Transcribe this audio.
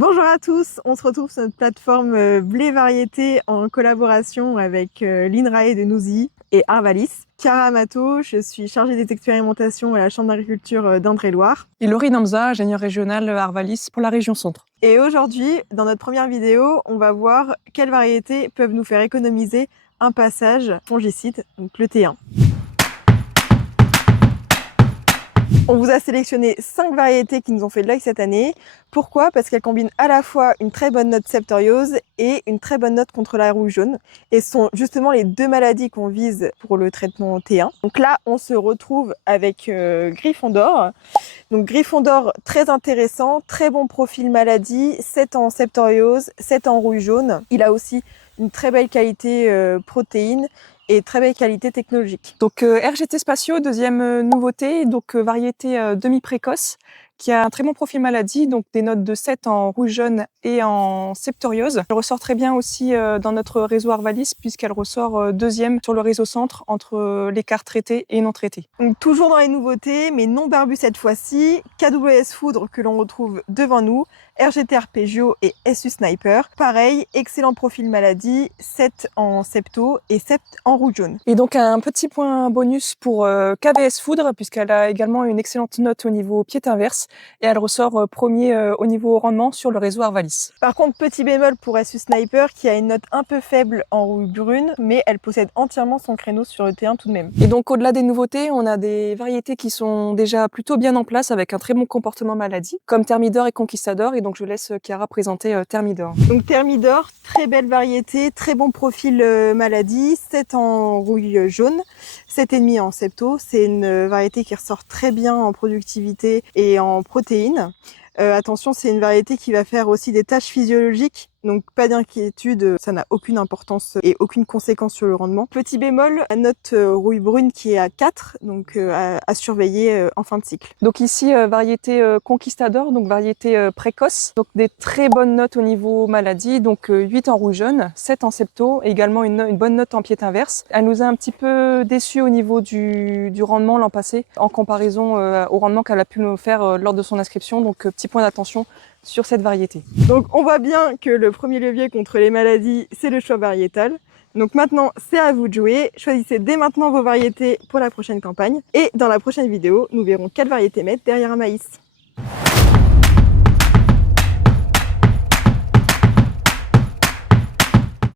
Bonjour à tous, on se retrouve sur notre plateforme Blé Variété en collaboration avec l'INRAE de Nouzy et Arvalis. Cara Amato, je suis chargée des expérimentations à la Chambre d'agriculture d'Indre-et-Loire. Et Laurie Namza, ingénieure régionale Arvalis pour la région centre. Et aujourd'hui, dans notre première vidéo, on va voir quelles variétés peuvent nous faire économiser un passage fongicide, donc le T1. On vous a sélectionné 5 variétés qui nous ont fait de l'œil cette année. Pourquoi? Parce qu'elles combinent à la fois une très bonne note septoriose et une très bonne note contre la rouille jaune. Et ce sont justement les deux maladies qu'on vise pour le traitement T1. Donc là, on se retrouve avec Griffon d'Or. Donc Griffon d'Or, très intéressant, très bon profil maladie, 7 en septoriose, 7 en rouille jaune. Il a aussi une très belle qualité protéine et très belle qualité technologique. Donc RGT Spatio, deuxième nouveauté, donc variété demi-précoce, qui a un très bon profil maladie, donc des notes de 7 en rouge jaune et en septoriose. Elle ressort très bien aussi dans notre réseau Arvalis, puisqu'elle ressort deuxième sur le réseau centre entre les cartes traitées et non traitées. Donc toujours dans les nouveautés, mais non barbus cette fois-ci, KWS Foudre que l'on retrouve devant nous, RGT Arpeggio et SU Sniper. Pareil, excellent profil maladie, 7 en septo et 7 en rouge jaune. Et donc un petit point bonus pour KWS Foudre, puisqu'elle a également une excellente note au niveau pied inverse, et elle ressort premier au niveau rendement sur le réseau Arvalis. Par contre, petit bémol pour SU Sniper qui a une note un peu faible en rouille brune, mais elle possède entièrement son créneau sur le T1 tout de même. Et donc au-delà des nouveautés, on a des variétés qui sont déjà plutôt bien en place avec un très bon comportement maladie, comme Thermidor et Conquistador, et donc je laisse Chiara présenter Thermidor. Donc Thermidor, très belle variété, très bon profil maladie, 7 en rouille jaune, 7,5 en septo. C'est une variété qui ressort très bien en productivité et en protéines. Attention, c'est une variété qui va faire aussi des tâches physiologiques, donc pas d'inquiétude, ça n'a aucune importance et aucune conséquence sur le rendement. Petit bémol, la note rouille brune qui est à 4, donc à surveiller en fin de cycle. Donc ici, variété Conquistador, donc variété précoce, donc des très bonnes notes au niveau maladie, donc 8 en rouge jaune, 7 en septo, et également une bonne note en pied inverse. Elle nous a un petit peu déçus au niveau du rendement l'an passé, en comparaison au rendement qu'elle a pu nous faire lors de son inscription, donc petit point d'attention sur cette variété. Donc on voit bien que le premier levier contre les maladies, c'est le choix variétal. Donc maintenant, c'est à vous de jouer. Choisissez dès maintenant vos variétés pour la prochaine campagne. Et dans la prochaine vidéo, nous verrons quelle variété mettre derrière un maïs.